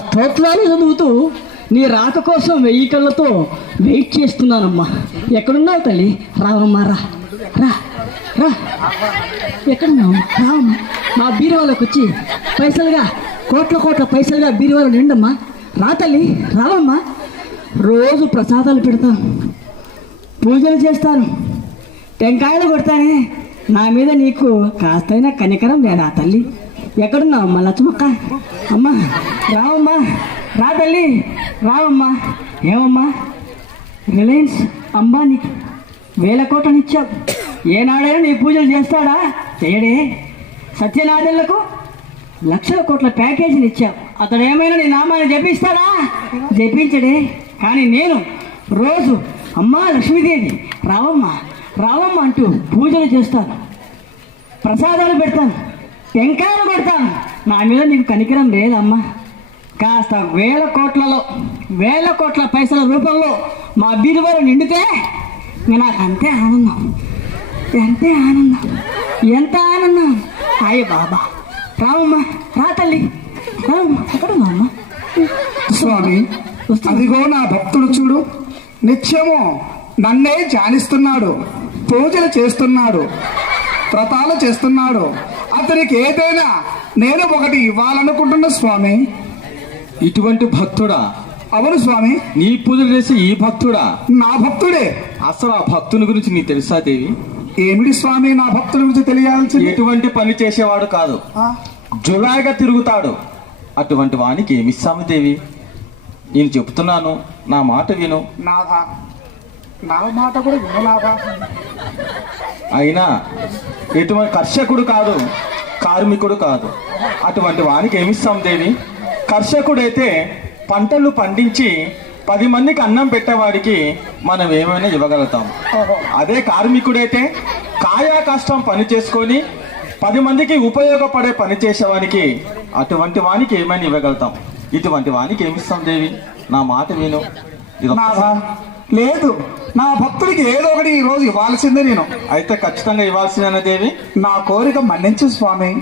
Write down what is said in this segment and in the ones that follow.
స్తోత్రాలు చదువుతూ నీ రాక కోసం 1000 కళ్ళతో వెయిట్ చేస్తున్నానమ్మా. ఎక్కడున్నావు తల్లి? రావమ్మా, రా రా రా. ఎక్కడున్నావు? రావమ్మా. మా బీరువాలోకి వచ్చి పైసలుగా కోట్ల పైసలుగా బీరువాలో నిండమ్మా. రా తల్లి, రావమ్మా. రోజు ప్రసాదాలు పెడతాను, పూజలు చేస్తాను, టెంకాయలు కొడతానే. నా మీద నీకు కాస్తైనా కనికరం లేదా తల్లి? ఎక్కడున్నావమ్మా లచ్చమ్మక్క? అమ్మా రావమ్మా, రా తల్లి, రావమ్మా. ఏమమ్మా, రిలయన్స్ అంబానీకి 1000 కోట్లను ఇచ్చావు. ఏనాడైనా నీ పూజలు చేస్తాడా? చేయడే. సత్యనారాయణలకు 1,00,000 కోట్ల ప్యాకేజీని ఇచ్చావు. అతడు ఏమైనా నీ నామాన్ని జపిస్తాడా? జపించడే. కానీ నేను రోజు అమ్మా లక్ష్మీదేవి రావమ్మా రావమ్మా అంటూ పూజలు చేస్తాను, ప్రసాదాలు పెడతాను, టెంకాయలు పెడతాను. నా మీద నీకు కనికరం లేదమ్మా. కాస్త 1000 కోట్ల పైసల రూపంలో మా బీరువారు నిండితే నాకు అంతే ఆనందం, అంతే ఆనందం, ఎంత ఆనందం. అయ్య బాబా, రావమ్మా, రా తల్లి, రావమ్మా. ఎక్కడున్నావమ్మా? స్వామి, అదిగో నా భక్తుడు చూడు, నిత్యము నన్నే ధ్యానిస్తున్నాడు, పూజలు చేస్తున్నాడు, వ్రతాలు చేస్తున్నాడు. అతనికి ఏదైనా నేను ఒకటి ఇవ్వాలనుకుంటున్నా స్వామి. ఇటువంటి భక్తుడా? అవును స్వామి. నీ పూజలు చేసి ఈ భక్తుడా? నా భక్తుడే. అసలు ఆ భక్తుని గురించి నీకు తెలుసా దేవి? ఏమిటి స్వామి నా భక్తుల గురించి తెలియాల్సి? ఎటువంటి పని చేసేవాడు కాదు, జులాయిగా తిరుగుతాడు. అటువంటి వానికి ఏమిస్తాము దేవి? నేను చెప్తున్నాను, నా మాట విను. నా మాట కూడా వినలాగా. అయినా ఎటువంటి కర్షకుడు కాదు, కార్మికుడు కాదు. అటువంటి వానికి ఏమిస్తాం దేవి? కర్షకుడైతే పంటలు పండించి 10 మందికి అన్నం పెట్టేవాడికి మనం ఏమైనా ఇవ్వగలుగుతాం. అదే కార్మికుడైతే కాయా కష్టం పని చేసుకొని 10 మందికి ఉపయోగపడే పని చేసేవానికి అటువంటి వానికి ఏమైనా ఇవ్వగలుగుతాం. ఇటువంటి వానికి ఏమిస్తాం దేవి? నా మాట విను. లేదు, నా భక్తుడికి ఏదో ఒకటి ఈ రోజు ఇవ్వాల్సిందే నేను. అయితే ఖచ్చితంగా ఇవ్వాల్సిందేనా దేవి? నా కోరిక మన్నించు స్వామి.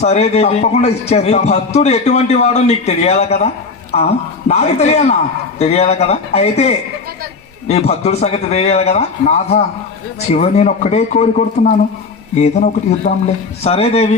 సరే దేవి, తప్పకుండా ఇచ్చేస్తా. నీ భక్తుడు ఎటువంటి వాడో నీకు తెలియాలా కదా? నాకు తెలియాలా? తెలియాలా కదా? అయితే నీ భక్తుడి సంగతి తెలియాలి కదా? నాథ, చివరి నేను ఒక్కడే కోరి కొడుతున్నాను, ఏదైనా ఒకటి ఇద్దాంలే. సరే దేవి,